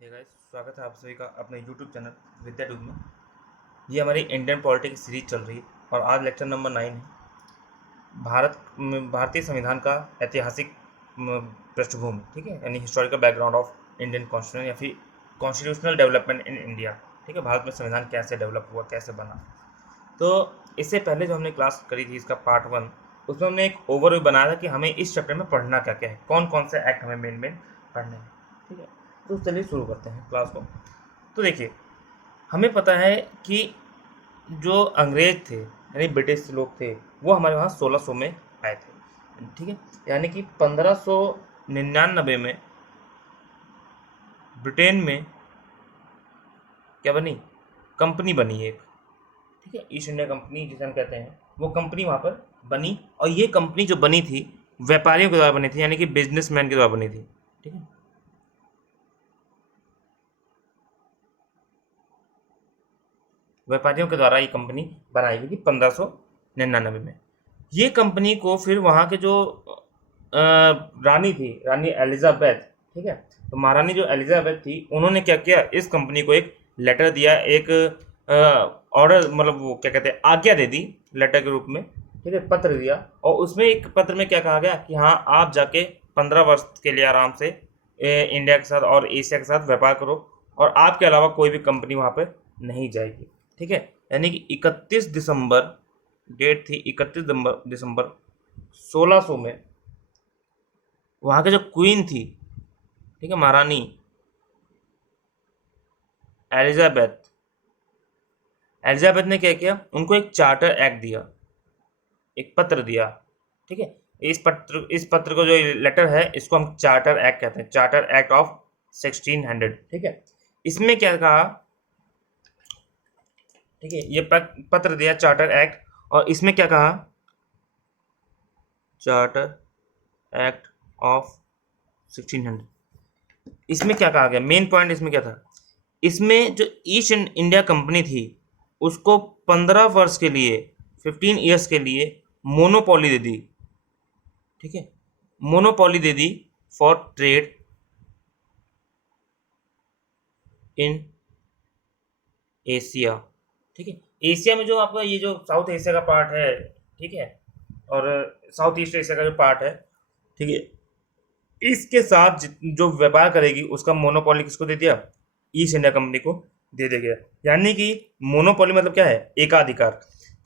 Hey guys, स्वागत है आप सभी का अपने यूट्यूब चैनल विद्या ट्यूब में। ये हमारी इंडियन पॉलिटिक्स सीरीज चल रही है और आज लेक्चर नंबर 9 है। भारतीय संविधान का ऐतिहासिक पृष्ठभूमि, ठीक है, यानी historical background of Indian constitution या फिर कॉन्स्टिट्यूशनल डेवलपमेंट इन इंडिया। ठीक है, भारत में संविधान कैसे डेवलप हुआ, कैसे बना। तो इससे पहले जो हमने क्लास करी थी, इसका पार्ट 1, उसमें हमने एक ओवरव्यू बनाया था कि हमें इस चैप्टर में पढ़ना क्या क्या है, कौन कौन से एक्ट हमें मेन पढ़ने हैं। ठीक है, तो चलिए शुरू करते हैं क्लास को। तो देखिए, हमें पता है कि जो अंग्रेज थे यानी ब्रिटिश लोग थे, वो हमारे वहाँ 1600 में आए थे। ठीक है, यानी कि 1599 में ब्रिटेन में क्या बनी, कंपनी बनी एक। ठीक है, ईस्ट इंडिया कंपनी जिसे हम कहते हैं, वो कंपनी वहाँ पर बनी। और ये कंपनी जो बनी थी, व्यापारियों के द्वारा बनी थी, यानी कि बिजनेसमैन के द्वारा बनी थी। ठीक है, व्यापारियों के द्वारा ये कंपनी बनाई गई थी 1599 में। ये कंपनी को फिर वहाँ के जो रानी थी, रानी एलिजाबेथ, ठीक है, तो महारानी जो एलिजाबेथ थी, उन्होंने क्या किया, इस कंपनी को एक लेटर दिया, एक ऑर्डर, मतलब वो क्या कहते हैं, आज्ञा दे दी लेटर के रूप में। ठीक है, पत्र दिया, और उसमें एक पत्र में क्या कहा गया कि हाँ, आप जाके 15 वर्ष के लिए आराम से इंडिया के साथ और एशिया के साथ व्यापार करो, और आपके अलावा कोई भी कंपनी वहाँ पर नहीं जाएगी। ठीक है, यानी कि 31 दिसंबर, डेट थी 31 दिसंबर 1600 में, वहाँ की जो क्वीन थी, ठीक है, महारानी एलिजाबेथ, एलिजाबेथ ने क्या किया, उनको एक चार्टर एक्ट दिया, एक पत्र दिया। ठीक है, इस पत्र को, जो लेटर है, इसको हम चार्टर एक्ट कहते हैं, चार्टर एक्ट ऑफ 1600। ठीक है, इसमें क्या कहा, ठीक है, ये पत्र दिया, चार्टर एक्ट, और इसमें क्या कहा, चार्टर एक्ट ऑफ 1600, इसमें क्या कहा गया, मेन पॉइंट इसमें क्या था, इसमें जो ईस्ट इंडिया कंपनी थी, उसको 15 वर्ष के लिए, 15 ईयर्स के लिए मोनोपोली दे दी। ठीक है, monopoly they the for trade in Asia. ठीक है, एशिया में जो आपका ये जो साउथ एशिया का पार्ट है, ठीक है, और साउथ ईस्ट एशिया का जो पार्ट है, ठीक है, इसके साथ जो व्यापार करेगी, उसका मोनोपोली किसको दे दिया, ईस्ट इंडिया कंपनी को दे दिया गया। यानी कि मोनोपोली मतलब क्या है, एकाधिकार,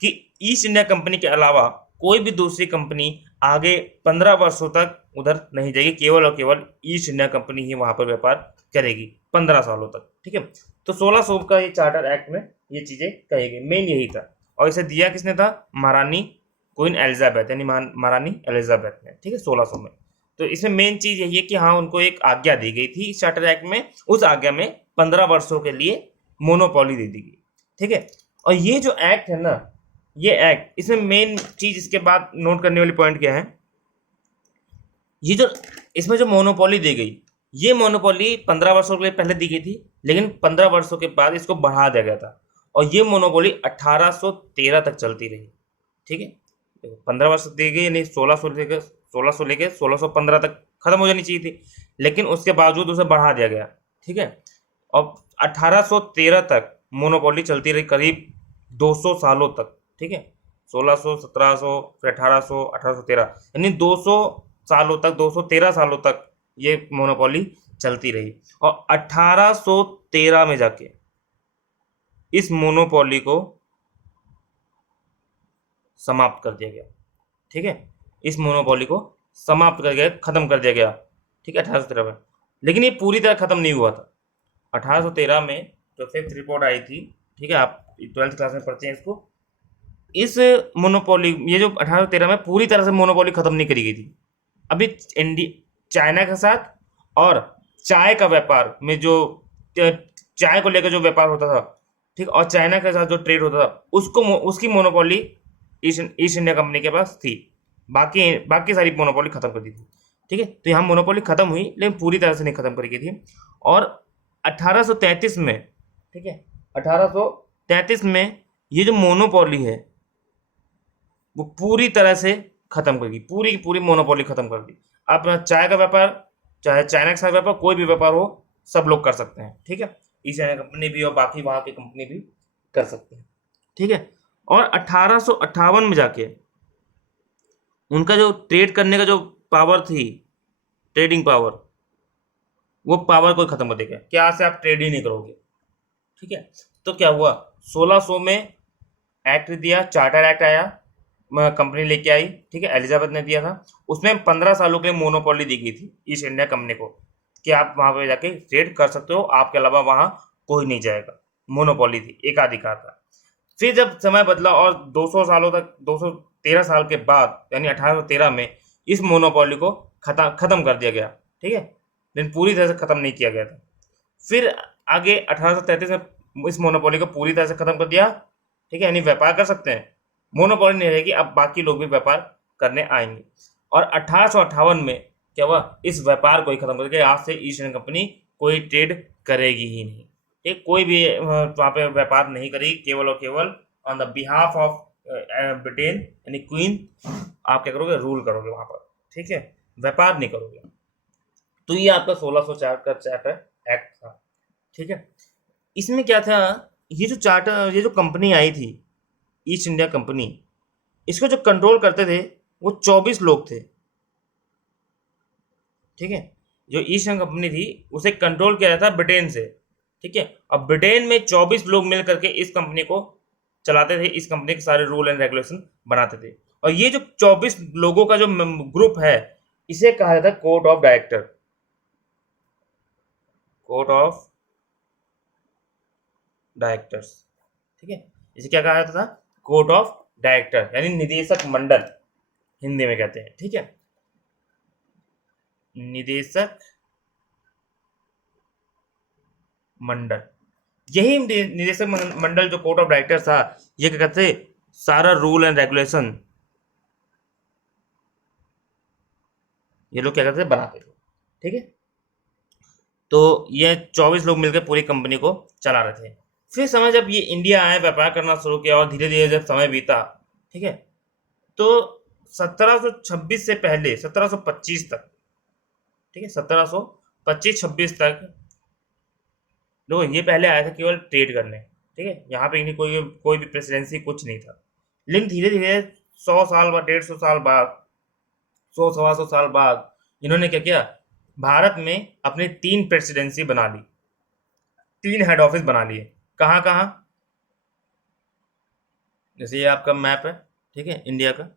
कि ईस्ट इंडिया कंपनी के अलावा कोई भी दूसरी कंपनी आगे 15 वर्षों तक उधर नहीं जाएगी, केवल और केवल ईस्ट इंडिया कंपनी ही वहां पर व्यापार करेगी 15 सालों तक। ठीक है, तो 1600 का ये चार्टर एक्ट में ये चीजें कही गई, मेन यही था। और इसे दिया किसने था, महारानी क्वीन एलिजाबेथ, यानी महारानी एलिजाबेथ ने। ठीक है, 1600 में। तो इसमें मेन चीज यही है कि हाँ, उनको एक आज्ञा दी गई थी इस चार्टर एक्ट में, उस आज्ञा में 15 वर्षों के लिए मोनोपोली दे दी गई। ठीक है, और ये जो एक्ट है ना, ये एक्ट, इसमें मेन चीज इसके बाद नोट करने वाली पॉइंट क्या है, ये जो इसमें जो मोनोपोली दी गई, ये मोनोपोली 15 वर्षों के लिए पहले दी गई थी, लेकिन 15 वर्षों के बाद इसको बढ़ा दिया गया था, और ये मोनोपोली 1813 तक चलती रही। ठीक है, 15 वर्ष दी गई, यानी 1600 लेके 1615 तक खत्म हो जानी चाहिए थी, लेकिन उसके बावजूद उसे बढ़ा दिया गया। ठीक है, और 1813 तक मोनोपोली चलती रही, करीब 200 सालों तक। ठीक है, 1600, 1700, फिर 1800, 1813, यानी 200 सालों तक, 213 सालों तक ये मोनोपोली चलती रही, और 1813 में जाके इस मोनोपोली को समाप्त कर दिया गया। ठीक है, इस मोनोपोली को समाप्त कर दिया, खत्म कर दिया गया। ठीक है, 1813 में, लेकिन ये पूरी तरह खत्म नहीं हुआ था। 1813 में जो फिफ्थ रिपोर्ट आई थी, ठीक है, आप 12th क्लास में पढ़ते हैं इसको, इस मोनोपोली, ये जो 1813 में पूरी तरह से मोनोपोली खत्म नहीं करी गई थी। अभी चाइना के साथ और चाय का व्यापार में, जो चाय को लेकर जो व्यापार होता था, ठीक, और चाइना के साथ जो ट्रेड होता था, उसकी मोनोपोली ईस्ट इंडिया कंपनी के पास थी। बाकी बाकी सारी मोनोपोली खत्म कर दी थी। ठीक है, तो यहाँ मोनोपोली खत्म हुई, लेकिन पूरी तरह से नहीं खत्म करी गई थी। और 1833 में, ठीक है, 1833 में ये जो मोनोपोली है, वो पूरी तरह से खत्म कर दी, पूरी की पूरी मोनोपोली खत्म कर दी। अब चाय का व्यापार, चाहे चाइना के साथ व्यापार, कोई भी व्यापार हो, सब लोग कर सकते हैं, ठीक है। ईस्ट इंडिया कंपनी भी और बाकी वहाँ की कंपनी भी कर सकते हैं, ठीक है। और 1858 में जाके उनका जो ट्रेड करने का जो पावर थी, ट्रेडिंग पावर, वो पावर कोई खत्म कर देगा कि आज से आप ट्रेड ही नहीं करोगे, ठीक है। तो क्या हुआ, 1600 में एक्ट दिया, चार्टर एक्ट आया, कंपनी लेके आई, ठीक है, एलिजाबेथ ने दिया था। उसमें 15 सालों के लिए मोनोपोली दी गई थी ईस्ट इंडिया कंपनी को कि आप वहां पे जाके ट्रेड कर सकते हो, आपके अलावा वहां कोई नहीं जाएगा। मोनोपोली थी, एकाधिकार था। फिर जब समय बदला और 200 सालों तक, 213 साल के बाद यानी 1813 में इस मोनोपोली को खत्म कर दिया गया, ठीक है, लेकिन पूरी तरह से खत्म नहीं किया गया था। फिर आगे 1833 में इस मोनोपोली को पूरी तरह से खत्म कर दिया, ठीक है, यानी व्यापार कर सकते हैं, मोनोपोली नहीं रहेगी, अब बाकी लोग भी व्यापार करने आएंगे। और 1858 में क्या हुआ, इस व्यापार को ही खत्म कर दिया, आज से ईस्ट इंडिया कंपनी कोई ट्रेड करेगी ही नहीं, ठीक, कोई भी वहाँ पे व्यापार नहीं करेगी, केवल और केवल on the behalf of Britain यानी क्वीन आप क्या करोगे, रूल करोगे वहां पर, ठीक है, व्यापार नहीं करोगे। तो ये आपका 1604 का चार्टर एक्ट था, ठीक है। इसमें क्या था, ये जो चार्टर, ये जो कंपनी आई थी ईस्ट इंडिया कंपनी, इसको जो कंट्रोल करते थे वो 24 लोग थे, ठीक है। जो ईस्ट इंडिया कंपनी थी उसे कंट्रोल किया जाता ब्रिटेन से, ठीक है। अब ब्रिटेन में 24 लोग मिल करके इस कंपनी को चलाते थे, इस कंपनी के सारे रूल एंड रेगुलेशन बनाते थे। और ये जो 24 लोगों का जो ग्रुप है, इसे कहा जाता है court of director, court of directors, ठीक है। इसे क्या कहा जाता था, कोर्ट ऑफ डायरेक्टर यानी निदेशक मंडल हिंदी में कहते हैं, ठीक है, निदेशक मंडल। यही निदेशक मंडल जो कोर्ट ऑफ डायरेक्टर था, ये क्या कहते थे, सारा रूल एंड रेगुलेशन ये लोग क्या करते थे, बनाते थे, ठीक है। तो ये 24 लोग मिलकर पूरी कंपनी को चला रहे थे। फिर समय जब ये इंडिया आए, व्यापार करना शुरू किया और धीरे धीरे जब समय बीता, ठीक है, तो 1726 से पहले 1725 तक, ठीक है, 1725-26 तक देखो, ये पहले आया था केवल ट्रेड करने, ठीक है, यहाँ पे इनकी कोई कोई भी प्रेसिडेंसी कुछ नहीं था। लेकिन धीरे धीरे 100 साल बाद, 150 साल बाद, 100 सवा 100 साल बाद इन्होंने क्या किया, भारत में अपनी 3 प्रेसिडेंसी बना ली, 3 हेड ऑफिस बना लिए। कहाँ कहाँ, जैसे ये आपका मैप है, ठीक है, इंडिया का,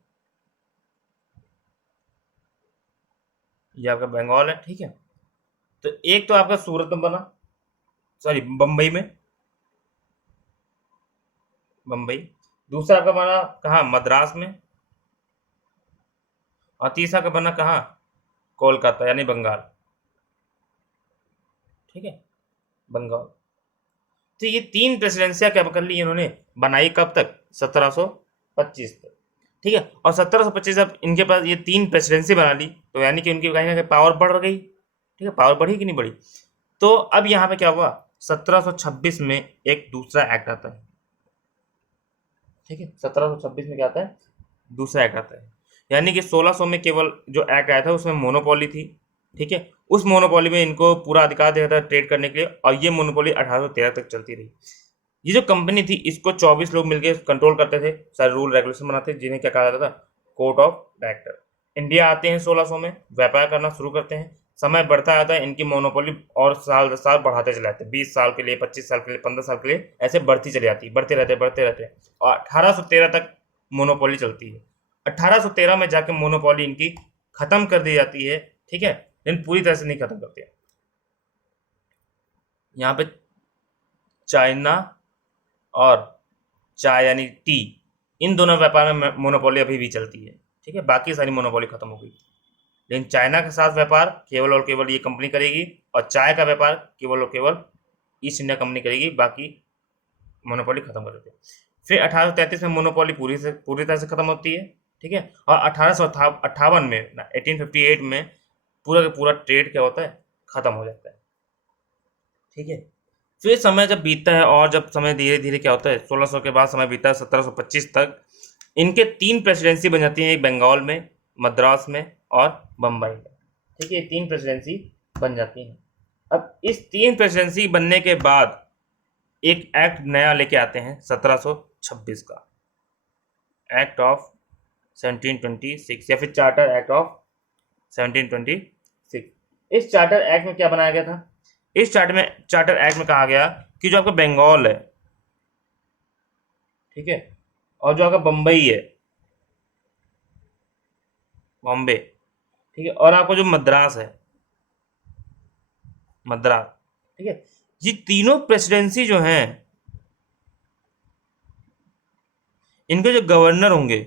ये आपका बंगाल है, ठीक है। तो एक तो आपका सूरत में बना, सॉरी बम्बई में, बम्बई। दूसरा आपका बना कहाँ, मद्रास में। और तीसरा का बना कहाँ, कोलकाता यानी बंगाल, ठीक है, बंगाल। तो ये 3 प्रेसिडेंसियां क्या कर ली इन्होंने, बनाई कब तक, 1725 तक, ठीक है। और 1725 अब इनके पास ये 3 प्रेसिडेंसी बना ली, तो यानी कि उनकी कहीं ना कहीं पावर बढ़ गई, ठीक है, पावर बढ़ी कि नहीं बढ़ी। तो अब यहाँ पे क्या हुआ, 1726 में एक दूसरा एक्ट आता है, ठीक है, 1726 में क्या आता है, दूसरा एक्ट आता है। यानी कि 1600 में केवल जो एक्ट आया था उसमें मोनोपोली थी, ठीक है, उस मोनोपोली में इनको पूरा अधिकार दिया था ट्रेड करने के लिए, और ये मोनोपोली 1813 तक चलती रही। ये जो कंपनी थी इसको 24 लोग मिलकर कंट्रोल करते थे, सारे रूल रेगुलेशन बनाते थे, जिन्हें क्या कहा जाता था, कोर्ट ऑफ डायरेक्टर। इंडिया आते हैं 1600 में, व्यापार करना शुरू करते हैं, समय बढ़ता आता है, इनकी मोनोपोली और साल दर साल बढ़ाते चले जाते हैं, 20 साल के लिए, 25 साल के लिए, 15 साल के लिए, ऐसे बढ़ती चली जाती है, बढ़ते रहते हैं। और 1813 तक मोनोपोली चलती है। 1813 में जाके मोनोपोली इनकी खत्म कर दी जाती है, ठीक है, लेकिन पूरी तरह से नहीं खत्म करते। यहाँ पे चाइना और चाय यानी टी, इन दोनों व्यापार में मोनोपोली अभी भी चलती है, ठीक है, बाकी सारी मोनोपोली खत्म हो गई। लेकिन चाइना के साथ व्यापार केवल और केवल ये कंपनी करेगी, और चाय का व्यापार केवल और केवल ईस्ट इंडिया कंपनी करेगी, बाकी मोनोपोली खत्म कर देते हैं। फिर 1833 में मोनोपोली पूरी तरह से खत्म होती है, ठीक है। और 1858 में 1858 में पूरा का पूरा ट्रेड क्या होता है, खत्म हो जाता है, ठीक है। फिर समय जब बीतता है और जब समय धीरे धीरे क्या होता है, 1600 के बाद समय बीतता है 1725 तक, इनके 3 प्रेसिडेंसी बन जाती है, एक बंगाल में, मद्रास में और बम्बई में, ठीक है, 3 प्रेसिडेंसी बन जाती हैं। अब इस 3 प्रेसिडेंसी बनने के बाद एक एक्ट नया लेके आते हैं 1726 का, एक्ट ऑफ 1726 या फिर चार्टर एक्ट ऑफ 1726। इस चार्टर एक्ट में क्या बनाया गया था? इस चार्टर एक्ट में कहा गया कि जो आपका बंगाल है, ठीक है, और जो आपका बम्बई है, बॉम्बे, ठीक है, और आपका जो मद्रास है, मद्रास, ठीक है, ये तीनों प्रेसिडेंसी जो हैं, इनके जो गवर्नर होंगे,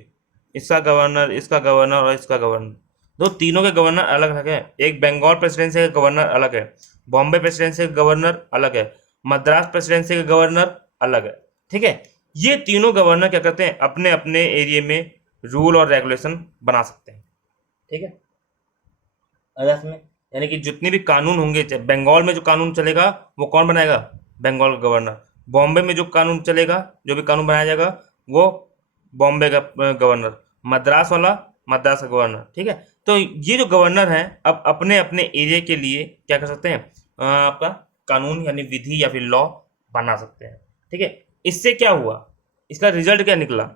इसका गवर्नर, इसका गवर्नर और इसका गवर्नर, दो तीनों के गवर्नर अलग अलग है। एक बंगाल प्रेसिडेंसी का गवर्नर अलग है, बॉम्बे प्रेसिडेंसी का गवर्नर अलग है, मद्रास प्रेसिडेंसी का गवर्नर अलग है, ठीक है। ये तीनों गवर्नर क्या करते हैं? अपने अपने एरिया में रूल और रेगुलेशन बना सकते हैं, ठीक है। अगर में यानी कि जितने भी कानून होंगे, बंगाल में जो कानून चलेगा वो कौन बनाएगा? बंगाल का गवर्नर। बॉम्बे में जो कानून चलेगा, जो भी कानून बनाया जाएगा, वो बॉम्बे का गवर्नर। मद्रास वाला मद्रास का गवर्नर, ठीक है। तो ये जो गवर्नर हैं अब अपने अपने एरिया के लिए क्या कर सकते हैं? आपका कानून यानी विधि या फिर लॉ बना सकते हैं, ठीक है। इससे क्या हुआ? इसका रिजल्ट क्या निकला?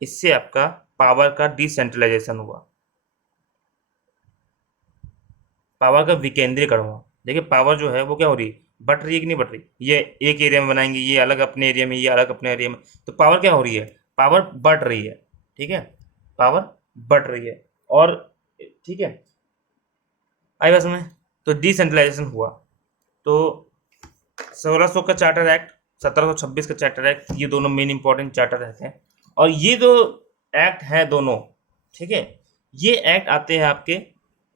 इससे आपका पावर का डिसेंट्रलाइजेशन हुआ, पावर का विकेंद्रीकरण हुआ। देखिए पावर जो है वो क्या हो रही है? बट रही है कि नहीं बट रही? ये एक एरिया में बनाएंगे, ये अलग अपने एरिया में, ये अलग अपने एरिया में, तो पावर क्या हो रही है? पावर बढ़ रही है, ठीक है, पावर बढ़ रही है। और ठीक है, आई बात समझ? तो डिसेंट्रलाइजेशन हुआ। तो 1600 का चार्टर एक्ट, 1726 का चार्टर एक्ट, ये दोनों मेन इंपॉर्टेंट चार्टर रहते हैं। और ये जो एक्ट है दोनों, ठीक है, ये एक्ट आते हैं आपके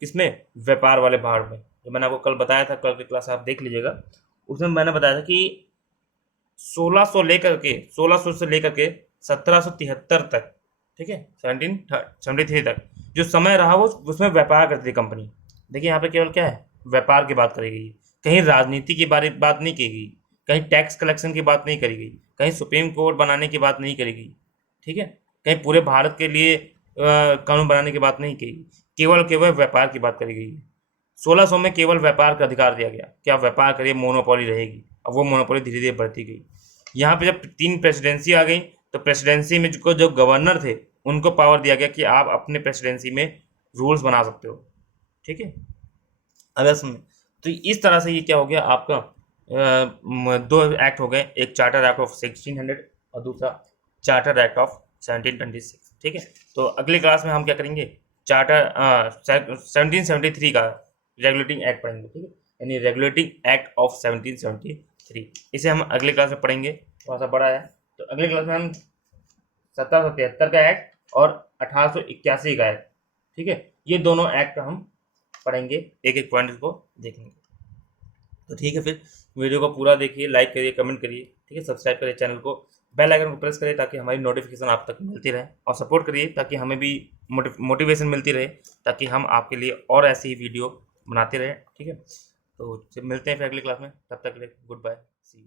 किसमें? व्यापार वाले भाग में। जो मैंने आपको कल बताया था, कल की क्लास आप देख लीजिएगा, उसमें मैंने बताया था कि 1600 से लेकर के 1773 तक, ठीक है, 1773 तक जो समय रहा वो उसमें व्यापार करती थी कंपनी। देखिए यहाँ पे केवल क्या है? व्यापार की बात करी गई है, कहीं राजनीति की बात नहीं की गई, कहीं टैक्स कलेक्शन की बात नहीं करी गई, कहीं सुप्रीम कोर्ट बनाने की बात नहीं करी गई, ठीक है, कहीं पूरे भारत के लिए कानून बनाने की बात नहीं की गई, केवल केवल व्यापार की बात करी गई है। 1600 में केवल व्यापार का अधिकार दिया गया कि आप व्यापार करिए, मोनोपोली रहेगी। अब वो मोनोपोली धीरे धीरे बढ़ती गई। यहाँ पे जब 3 प्रेसिडेंसी आ गई तो प्रेसिडेंसी में जो गवर्नर थे उनको पावर दिया गया कि आप अपने प्रेसिडेंसी में रूल्स बना सकते हो, ठीक है। अगर समझ, तो इस तरह से ये क्या हो गया आपका, दो एक्ट हो गए, एक चार्टर एक्ट ऑफ 1600 और दूसरा चार्टर एक्ट ऑफ 1726, ठीक है। तो अगली क्लास में हम क्या करेंगे? चार्टर 1773 का रेगुलेटिंग एक्ट पढ़ेंगे, ठीक है, यानी रेगुलेटिंग एक्ट ऑफ 1773, इसे हम अगली क्लास में पढ़ेंगे। थोड़ा सा बड़ा है, तो अगली क्लास में हम 1773 का एक्ट और 1881 का एक्ट, ठीक है, ये दोनों एक्ट हम पढ़ेंगे, एक एक पॉइंट को देखेंगे। तो ठीक है, फिर वीडियो को पूरा देखिए, लाइक करिए, कमेंट करिए, ठीक है, सब्सक्राइब करिए चैनल को, बेल आइकन को प्रेस करिए ताकि हमारी नोटिफिकेशन आप तक मिलती रहे, और सपोर्ट करिए ताकि हमें भी मोटिवेशन मिलती रहे, ताकि हम आपके लिए और ऐसी ही वीडियो बनाते रहें, ठीक है। तो मिलते हैं फिर अगली क्लास में, तब तक के लिए गुड बाय, सी यू।